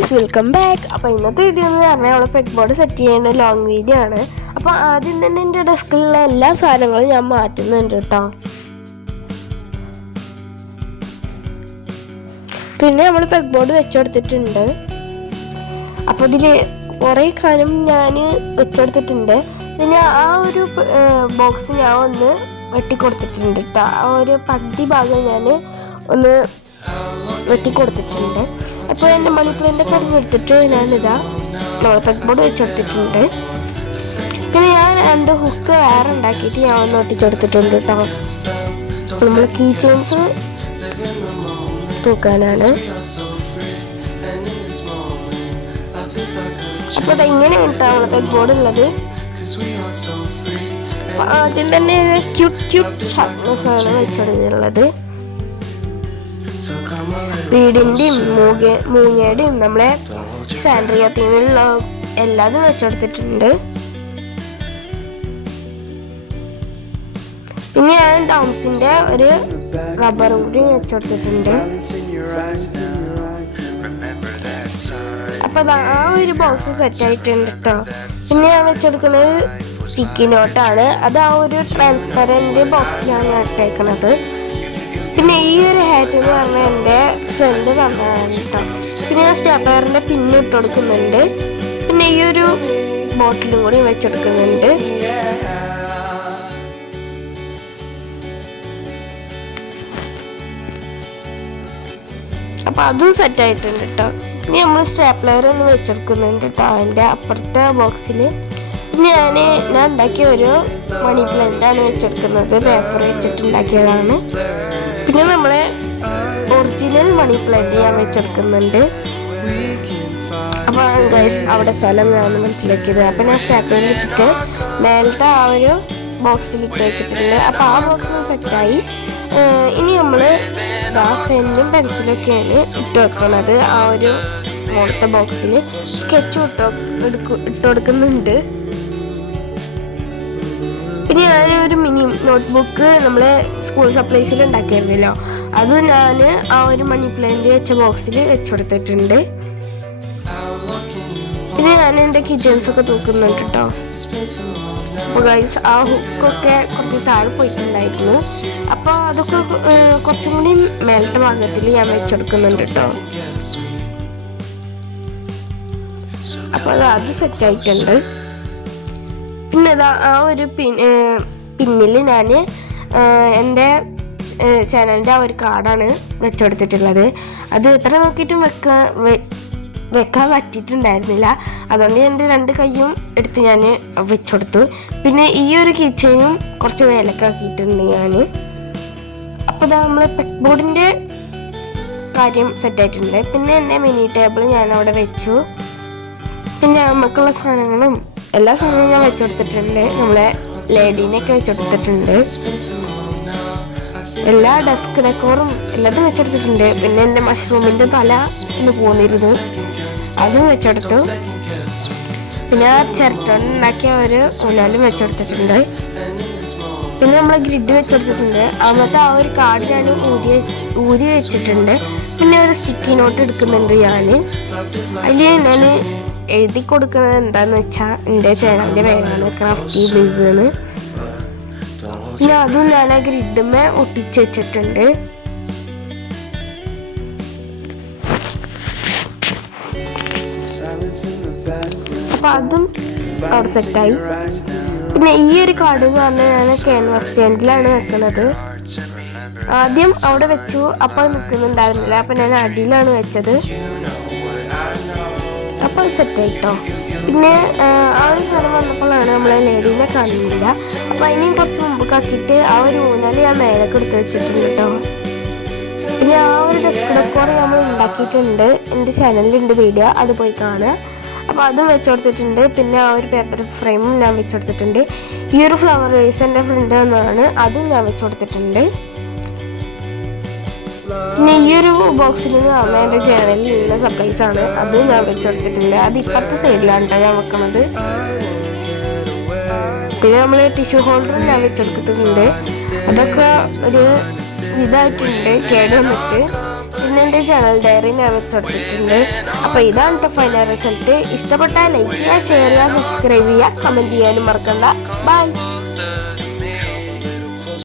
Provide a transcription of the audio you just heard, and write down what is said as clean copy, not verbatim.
Guys welcome back. അപ്പോൾ ഇന്നത്തെ video എന്ന് പറഞ്ഞാൽ നമ്മൾ പെഗ് ബോർഡ് സെറ്റ് ചെയ്യുന്ന ലോങ് വീഡിയോ ആണ്. അപ്പോൾ ആദ്യം തന്നെ എൻ്റെ ഡെസ്കിലുള്ള എല്ലാ സാധനങ്ങളും ഞാൻ മാറ്റുന്നുണ്ട് കേട്ടോ. പിന്നെ നമ്മൾ പെഗ് ബോർഡ് വെച്ചെടുത്തിട്ടുണ്ട്. അപ്പോൾ ഇതിൽ കുറേ കാര്യം ഞാൻ വെച്ചെടുത്തിട്ടുണ്ട്. പിന്നെ ആ ഒരു ബോക്സ് ഞാൻ ഒന്ന് വെട്ടിക്കൊടുത്തിട്ടുണ്ട് കേട്ടോ. ആ ഒരു പകുതി ഭാഗം ഞാൻ ഒന്ന് വെട്ടിക്കൊടുത്തിട്ടുണ്ട്. അപ്പോൾ എൻ്റെ മണി പ്ലാന്റ് കറിഞ്ഞെടുത്തിട്ട് ഞാനിതാ നമ്മൾ പെഗ് ബോർഡ് വെച്ചെടുത്തിട്ടുണ്ട്. പിന്നെ ഞാൻ 2 ഹുക്ക് വേറെ ഉണ്ടാക്കിയിട്ട് ഞാൻ ഒന്ന് ഒട്ടിച്ചെടുത്തിട്ടുണ്ട് കേട്ടോ. നമ്മൾ കീ ചെയിൻസ് തൂക്കാനാണ്. അപ്പോൾ ഇങ്ങനെയാണ് കേട്ടോ നമ്മൾ പെഗ് ബോർഡ് ഉള്ളത്. ആദ്യം തന്നെ ക്യൂട്ട് ഷാർപ്നെസ്സാണ് വെച്ചെടുത്തിട്ടുള്ളത്. വീടിൻ്റെയും മൂങ്ങയുടെയും നമ്മളെ സാൻഡ്രിയ തീമിലുള്ള എല്ലാതും വെച്ചെടുത്തിട്ടുണ്ട്. പിന്നെ ഞാൻ ഡൗൺസിൻ്റെ ഒരു റബ്ബറും കൂടി വെച്ചെടുത്തിട്ടുണ്ട്. അപ്പോൾ ആ ഒരു ബോക്സ് സെറ്റ് ആയിട്ടുണ്ട് കേട്ടോ. പിന്നെ ഞാൻ വെച്ചെടുക്കുന്നത് സ്റ്റിക്കി നോട്ടാണ്. അത് ആ ഒരു ട്രാൻസ്പെറൻറ്റ് ബോക്സിലാണ് ഇട്ടേക്കുന്നത്. പിന്നെ ഈ ഒരു ഹാറ്റ് എന്ന് പറഞ്ഞാൽ എൻ്റെ ഫ്രണ്ട് തന്നതാണ് കേട്ടോ. പിന്നെ ഞാൻ സ്റ്റാപ്ലറിൻ്റെ പിന്ന് ഇട്ട് കൊടുക്കുന്നുണ്ട്. പിന്നെ ഈ ഒരു ബോട്ടിലും കൂടി വെച്ചെടുക്കുന്നുണ്ട്. അപ്പോൾ അതും സെറ്റായിട്ടുണ്ട് കേട്ടോ. ഇനി നമ്മൾ സ്റ്റാപ്ലർ ഒന്ന് വെച്ചെടുക്കുന്നുണ്ട് കേട്ടോ അതിൻ്റെ അപ്പുറത്തെ ബോക്സിൽ. ഞാൻ ഉണ്ടാക്കിയ ഒരു മണി പ്ലാന്റാണ് വെച്ചെടുക്കുന്നത്. പേപ്പർ വെച്ചിട്ടുണ്ടാക്കിയതാണ്. പിന്നെ നമ്മളെ ഒറിജിനൽ മണി പ്ലാന്റ് ഞാൻ വെച്ചെടുക്കുന്നുണ്ട്. അപ്പോൾ ഗൈസ് അവിടെ സ്ഥലം ഞാൻ മനസ്സിലാക്കിയത്. അപ്പോൾ ഞാൻ സ്റ്റാപ്ലറിൽ ഇട്ടിട്ട് മേലത്തെ ആ ഒരു ബോക്സിലിട്ട് വെച്ചിട്ടുണ്ട്. അപ്പോൾ ആ ബോക്സ് സെറ്റായി. ഇനി നമ്മൾ പെന്നും പെൻസിലൊക്കെയാണ് ഇട്ട് വെക്കുന്നത്. ആ ഒരു മുകളിലത്തെ ബോക്സിൽ സ്കെച്ച് ഇട്ട് കൊടുക്കുന്നുണ്ട്. പിന്നെ ഞാൻ ഒരു മിനി നോട്ട്ബുക്ക് നമ്മൾ സ്കൂൾ സപ്ലൈസിൽ ഉണ്ടാക്കിയിരുന്നല്ലോ, അത് ഞാൻ ആ ഒരു മണി പ്ലാന്റ് വെച്ച ബോക്സിൽ വെച്ചുകൊടുത്തിട്ടുണ്ട്. പിന്നെ ഞാൻ എൻ്റെ കിച്ചൺസൊക്കെ തൂക്കുന്നുണ്ട് കേട്ടോ. അപ്പോൾ ഗൈസ് ആ ഹുക്കൊക്കെ കുറച്ച് താഴെ പോയിട്ടുണ്ടായിരുന്നു. അപ്പോൾ അതൊക്കെ കുറച്ചും കൂടി മേലത്തെ ഭാഗത്തിൽ ഞാൻ വെച്ചെടുക്കുന്നുണ്ട് കേട്ടോ. അപ്പോൾ അത് സെറ്റായിട്ടുണ്ട്. പിന്നെ ആ ഒരു പിന്നിൽ ഞാൻ എൻ്റെ ചാനലിൻ്റെ ആ ഒരു കാർഡാണ് വെച്ചെടുത്തിട്ടുള്ളത്. അത് എത്ര നോക്കിയിട്ടും വെക്കാൻ പറ്റിയിട്ടുണ്ടായിരുന്നില്ല. അതുകൊണ്ട് എൻ്റെ 2 കൈയും എടുത്ത് ഞാൻ വെച്ചെടുത്തു. പിന്നെ ഈ ഒരു കിച്ചനും കുറച്ച് വേലൊക്കെ ആക്കിയിട്ടുണ്ട് ഞാൻ. അപ്പോൾ ഇതാ നമ്മൾ പെഗ് ബോർഡിൻ്റെ കാര്യം സെറ്റായിട്ടുണ്ട്. പിന്നെ എൻ്റെ മിനി ടേബിൾ ഞാൻ അവിടെ വെച്ചു. പിന്നെ നമുക്കുള്ള സാധനങ്ങളും എല്ലാ സാധനവും ഞാൻ വെച്ചെടുത്തിട്ടുണ്ട്. നമ്മളെ ലേഡീനെയൊക്കെ വെച്ചെടുത്തിട്ടുണ്ട്. എല്ലാ ഡെസ്ക് ഡെക്കോറും എല്ലാതും വെച്ചെടുത്തിട്ടുണ്ട്. പിന്നെ എൻ്റെ മഷ്റൂമിൻ്റെ തല ഒന്ന് പോന്നിരുന്നു, അതും വെച്ചെടുത്തു. പിന്നെ ആ ചിരട്ടോണ്ട് ഉണ്ടാക്കിയ ഒരു ഊഞ്ഞാലും വെച്ചെടുത്തിട്ടുണ്ട്. പിന്നെ നമ്മൾ ഗ്രിഡ് വെച്ചെടുത്തിട്ടുണ്ട്. അന്നത്തെ ആ ഒരു കാർഡ് ഞാൻ ഊരി വെച്ചിട്ടുണ്ട്. പിന്നെ ഒരു സ്റ്റിക്കി നോട്ട് എടുക്കുന്നുണ്ട് ഞാൻ. അതിൽ ഞാൻ എഴുതി കൊടുക്കുന്നത് എന്താണെന്ന് വെച്ചാൽ എൻ്റെ ചാനലിൻ്റെ പേരാണ് ക്രാഫ്റ്റി ബ്ലിസ് എന്ന്. പിന്നെ അതും ഞാൻ ആ ഗ്രിഡുമേ ഒട്ടിച്ച് വെച്ചിട്ടുണ്ട്. അപ്പം അതും അവിടെ സെറ്റായി. പിന്നെ ഈ ഒരു കാർഡ് എന്ന് പറഞ്ഞാൽ ഞാൻ ക്യാൻവാസ് സ്റ്റാൻഡിലാണ് വെക്കുന്നത്. ആദ്യം അവിടെ വെച്ചു, അപ്പോൾ നിൽക്കുന്നുണ്ടായിരുന്നില്ല. അപ്പം ഞാൻ അടിയിലാണ് വെച്ചത്. അപ്പോൾ അത് സെറ്റായിട്ടോ. പിന്നെ ആ ഒരു സ്ഥലം വന്നപ്പോഴാണ് നമ്മളെ ലേഡീനെ കാണുന്നില്ല. അപ്പോൾ അതിനെയും കുറച്ച് മുമ്പൊക്കെ ആ ഒരു ഊഞ്ഞാല് ഞാൻ മേലേക്ക് എടുത്ത് വെച്ചിട്ടുണ്ട് കേട്ടോ. പിന്നെ ആ ഒരു ഡെസ്ക് ഡെക്കോർ നമ്മൾ ഉണ്ടാക്കിയിട്ടുണ്ട്. എൻ്റെ ചാനലിലുണ്ട് വീഡിയോ, അത് പോയി കാണുക. അപ്പോൾ അതും വെച്ചുകൊടുത്തിട്ടുണ്ട്. പിന്നെ ആ ഒരു പേപ്പർ ഫ്രെയിമും ഞാൻ വെച്ചുകൊടുത്തിട്ടുണ്ട്. ഈ ഒരു ഫ്ലവർ വേസ് എൻ്റെ ഫ്രണ്ട് എന്നാണ്, അതും ഞാൻ വെച്ചുകൊടുത്തിട്ടുണ്ട്. പിന്നെ ഈ ഒരു ബോക്സിൽ നിന്ന് പറഞ്ഞാൽ എൻ്റെ ചാനലിലുള്ള സർപ്രൈസാണ്, അതും ഞാൻ വെച്ചുകൊടുത്തിട്ടുണ്ട്. അത് ഇപ്പുറത്തെ സൈഡിലാണ് കേട്ടോ ഞാൻ വെക്കുന്നത്. പിന്നെ നമ്മൾ ടിഷ്യൂ ഹോൾഡറും ഞാൻ വെച്ചെടുത്തിട്ടുണ്ട്. അതൊക്കെ ഒരു ഇതായിട്ടുണ്ട് കേട് വന്നിട്ട്. പിന്നെ എൻ്റെ ചാനൽ ഡയറി ഞാൻ വെച്ചെടുത്തിട്ടുണ്ട്. അപ്പോൾ ഇതാണ് കേട്ടോ ഫൈനൽ റിസൾട്ട്. ഇഷ്ടപ്പെട്ടാൽ ലൈക്ക് ചെയ്യുക, ഷെയർ ചെയ്യുക, സബ്സ്ക്രൈബ് ചെയ്യുക, കമൻറ്റ് ചെയ്യാനും മറക്കണ്ട. ബൈ.